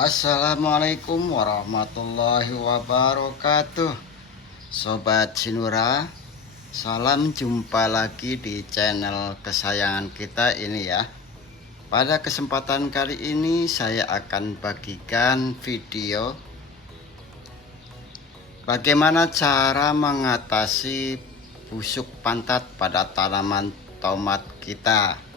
Assalamualaikum warahmatullahi wabarakatuh. Sobat Sinura, salam jumpa lagi di channel kesayangan kita ini ya. Pada kesempatan kali ini saya akan bagikan video bagaimana cara mengatasi busuk pantat pada tanaman tomat kita.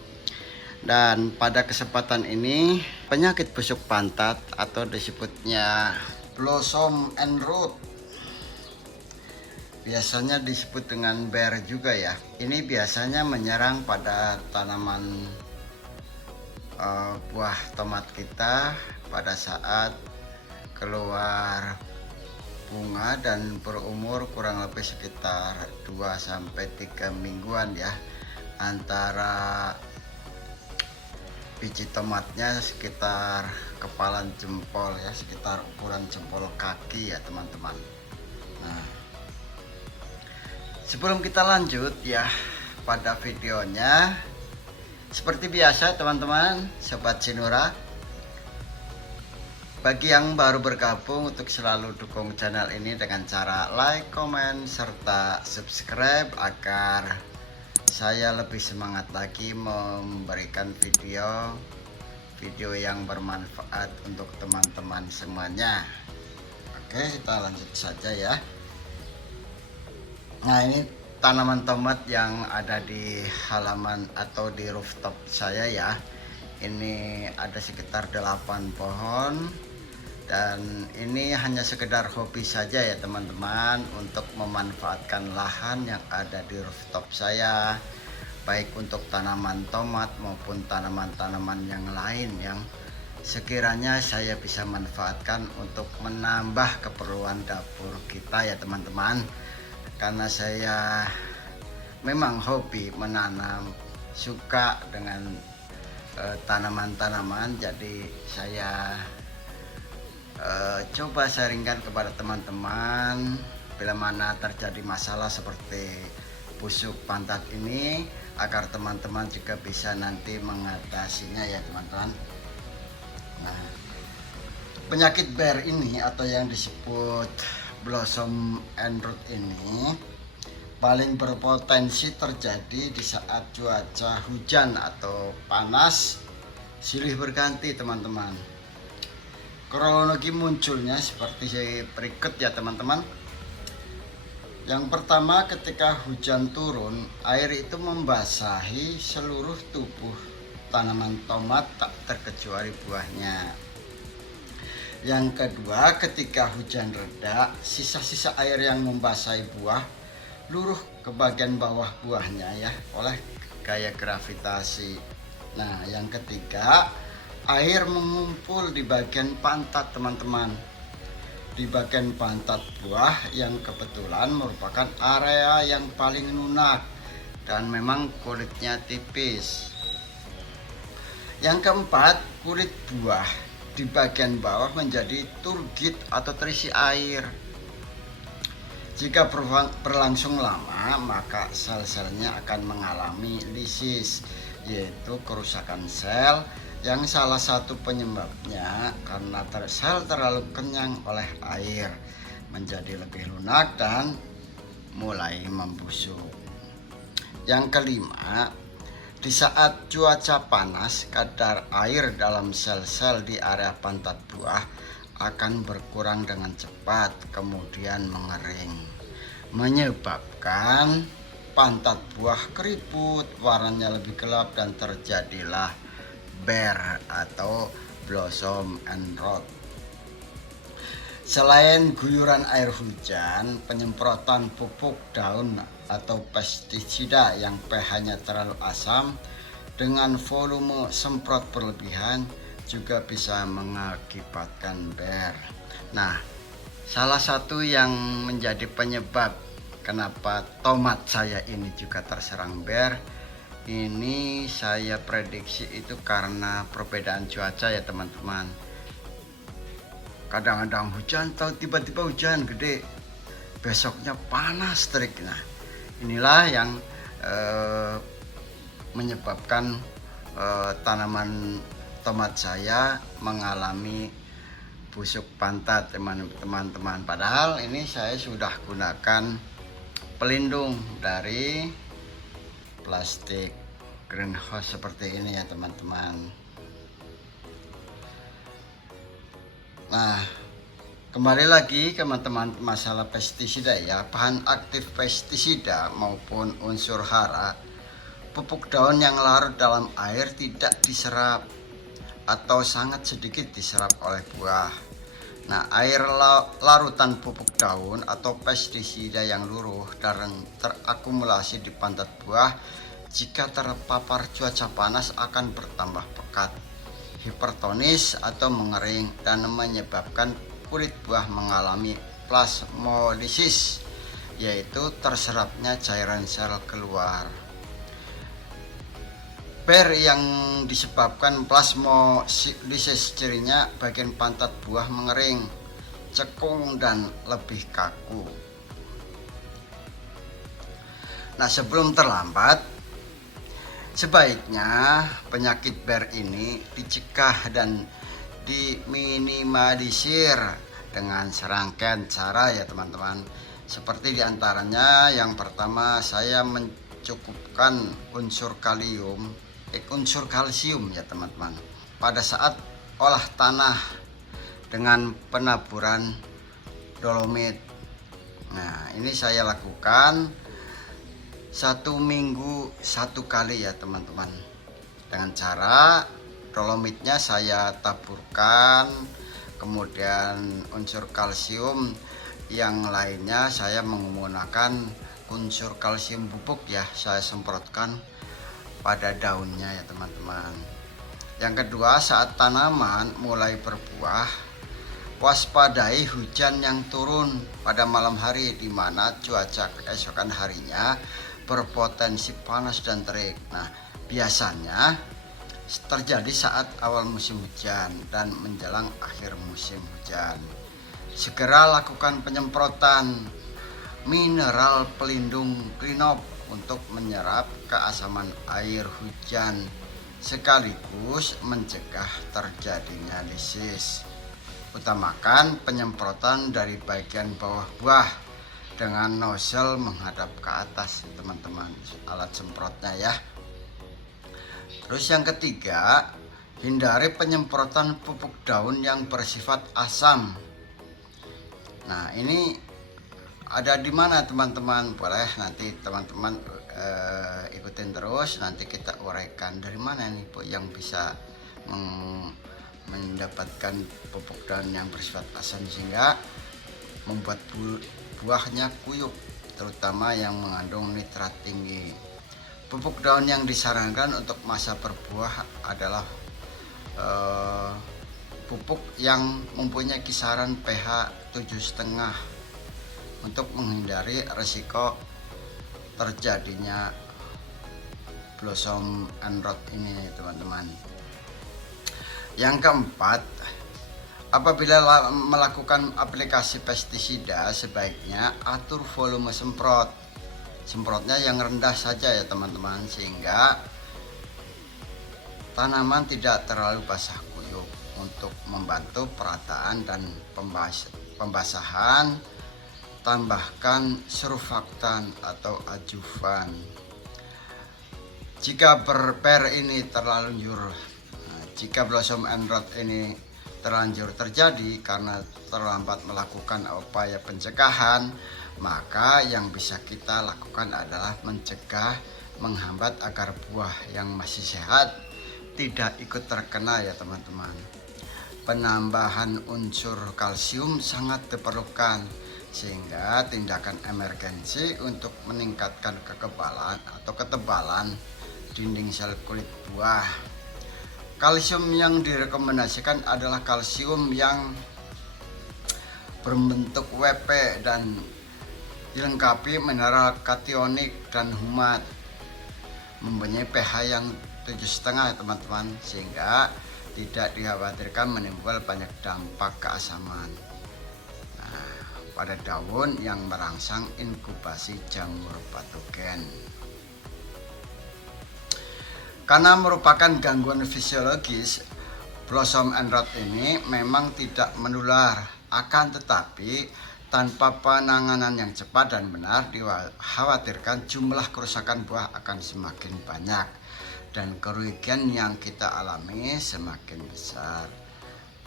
Dan pada kesempatan ini penyakit busuk pantat atau disebutnya blossom end rot, biasanya disebut dengan ber juga ya. Ini biasanya menyerang pada tanaman buah tomat kita pada saat keluar bunga dan berumur kurang lebih sekitar 2-3 mingguan ya. Antara biji tomatnya sekitar kepalan jempol ya, sekitar ukuran jempol kaki ya teman-teman. Nah, sebelum kita lanjut ya pada videonya, seperti biasa teman-teman Sobat Sinura, bagi yang baru bergabung untuk selalu dukung channel ini dengan cara like, komen, serta subscribe agar saya lebih semangat lagi memberikan video yang bermanfaat untuk teman-teman semuanya. Oke, kita lanjut saja ya. Nah, ini tanaman tomat yang ada di halaman atau di rooftop saya ya. Ini ada sekitar 8 pohon. Dan ini hanya sekedar hobi saja ya teman-teman, untuk memanfaatkan lahan yang ada di rooftop saya, baik untuk tanaman tomat maupun tanaman-tanaman yang lain yang sekiranya saya bisa manfaatkan untuk menambah keperluan dapur kita ya teman-teman. Karena saya memang hobi menanam, suka dengan tanaman-tanaman, jadi saya coba sharingkan kepada teman-teman bila mana terjadi masalah seperti busuk pantat ini, agar teman-teman juga bisa nanti mengatasinya ya teman-teman. Nah, penyakit ber ini atau yang disebut blossom end rot ini paling berpotensi terjadi di saat cuaca hujan atau panas silih berganti teman-teman. Kronologi munculnya seperti berikut ya teman-teman. Yang pertama, ketika hujan turun, air itu membasahi seluruh tubuh tanaman tomat tak terkecuali buahnya. Yang kedua, ketika hujan reda, sisa-sisa air yang membasahi buah luruh ke bagian bawah buahnya ya oleh gaya gravitasi. Nah, yang ketiga, air mengumpul di bagian pantat teman-teman, di bagian pantat buah yang kebetulan merupakan area yang paling lunak dan memang kulitnya tipis. Yang keempat, kulit buah di bagian bawah menjadi turgid atau terisi air. Jika berlangsung lama, maka sel-selnya akan mengalami lisis, yaitu kerusakan sel, yang salah satu penyebabnya karena sel terlalu kenyang oleh air menjadi lebih lunak dan mulai membusuk. Yang kelima, di saat cuaca panas, kadar air dalam sel-sel di area pantat buah akan berkurang dengan cepat, kemudian mengering, menyebabkan pantat buah keriput, warnanya lebih gelap, dan terjadilah ber atau blossom end rot. Selain guyuran air hujan, penyemprotan pupuk daun atau pestisida yang pH-nya terlalu asam dengan volume semprot berlebihan juga bisa mengakibatkan ber. Nah, salah satu yang menjadi penyebab kenapa tomat saya ini juga terserang ber, ini saya prediksi itu karena perbedaan cuaca ya teman-teman. Kadang-kadang hujan, atau tiba-tiba hujan gede, besoknya panas terik. Nah, inilah yang menyebabkan tanaman tomat saya mengalami busuk pantat teman-teman. Padahal ini saya sudah gunakan pelindung dari plastik greenhouse seperti ini ya teman-teman. Nah, kembali lagi teman-teman masalah pestisida ya. Bahan aktif pestisida maupun unsur hara pupuk daun yang larut dalam air tidak diserap atau sangat sedikit diserap oleh buah. Nah, air larutan pupuk daun atau pestisida yang luruh dan terakumulasi di pantat buah jika terpapar cuaca panas akan bertambah pekat, hipertonis atau mengering dan menyebabkan kulit buah mengalami plasmolisis, yaitu terserapnya cairan sel keluar. Per yang disebabkan plasmolisis cirinya bagian pantat buah mengering, cekung dan lebih kaku. Nah, sebelum terlambat, sebaiknya penyakit ber ini dicegah dan diminimalisir dengan serangkaian cara ya teman-teman. Seperti diantaranya yang pertama, saya mencukupkan unsur kalsium ya teman-teman pada saat olah tanah dengan penaburan dolomit. Nah, ini saya lakukan 1 minggu 1 kali ya teman-teman, dengan cara dolomitnya saya taburkan, kemudian unsur kalsium yang lainnya saya menggunakan unsur kalsium bubuk ya, saya semprotkan pada daunnya ya teman-teman. Yang kedua, saat tanaman mulai berbuah, waspadai hujan yang turun pada malam hari di mana cuaca keesokan harinya berpotensi panas dan terik. Nah, biasanya terjadi saat awal musim hujan dan menjelang akhir musim hujan. Segera lakukan penyemprotan mineral pelindung Klinop untuk menyerap keasaman air hujan sekaligus mencegah terjadinya lisis. Utamakan penyemprotan dari bagian bawah buah dengan nozzle menghadap ke atas teman-teman, alat semprotnya ya. Terus yang ketiga, hindari penyemprotan pupuk daun yang bersifat asam. Nah, ini ada di mana teman-teman? Boleh nanti teman-teman ikutin terus, nanti kita uraikan dari mana nih Bu yang bisa mendapatkan pupuk daun yang bersifat asam sehingga membuat buahnya kuyup, terutama yang mengandung nitrat tinggi. Pupuk daun yang disarankan untuk masa berbuah adalah pupuk yang mempunyai kisaran pH 7,5 untuk menghindari resiko terjadinya blossom and rot ini teman-teman. Yang keempat, apabila melakukan aplikasi pestisida sebaiknya atur volume semprotnya yang rendah saja ya teman-teman, sehingga tanaman tidak terlalu basah kuyup. Untuk membantu perataan dan pembasahan, tambahkan surfaktan atau adjuvan. Jika jika blossom and rot ini terlanjur terjadi karena terlambat melakukan upaya pencegahan, maka yang bisa kita lakukan adalah mencegah, menghambat agar buah yang masih sehat tidak ikut terkena ya teman-teman. Penambahan unsur kalsium sangat diperlukan, sehingga tindakan emergensi untuk meningkatkan kekebalan atau ketebalan dinding sel kulit buah. Kalsium yang direkomendasikan adalah kalsium yang berbentuk WP dan dilengkapi mineral kationik dan humat, mempunyai pH yang 7,5 teman-teman, sehingga tidak dikhawatirkan menimbulkan banyak dampak keasaman pada daun yang merangsang inkubasi jamur patogen. Karena merupakan gangguan fisiologis, blossom and rot ini memang tidak menular, akan tetapi tanpa penanganan yang cepat dan benar dikhawatirkan jumlah kerusakan buah akan semakin banyak dan kerugian yang kita alami semakin besar.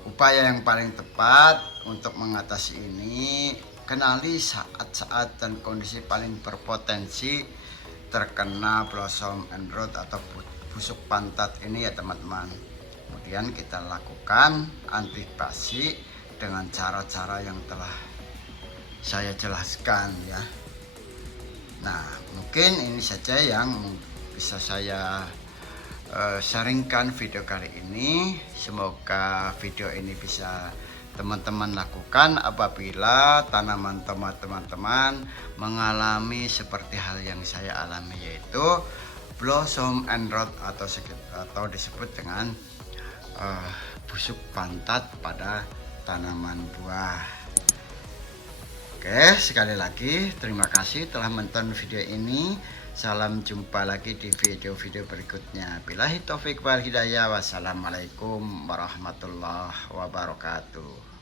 Upaya yang paling tepat untuk mengatasi ini, kenali saat-saat dan kondisi paling berpotensi terkena blossom and rot atau busuk pantat ini ya teman-teman. Kemudian kita lakukan antisipasi dengan cara-cara yang telah saya jelaskan ya. Nah, mungkin ini saja yang bisa saya sharingkan video kali ini. Semoga video ini bisa teman-teman lakukan apabila tanaman tomat teman-teman mengalami seperti hal yang saya alami, yaitu blossom and rot atau disebut dengan busuk pantat pada tanaman buah. Oke, sekali lagi terima kasih telah menonton video ini. Salam jumpa lagi di video-video berikutnya. Billahi taufik wal hidayah. Wassalamualaikum warahmatullahi wabarakatuh.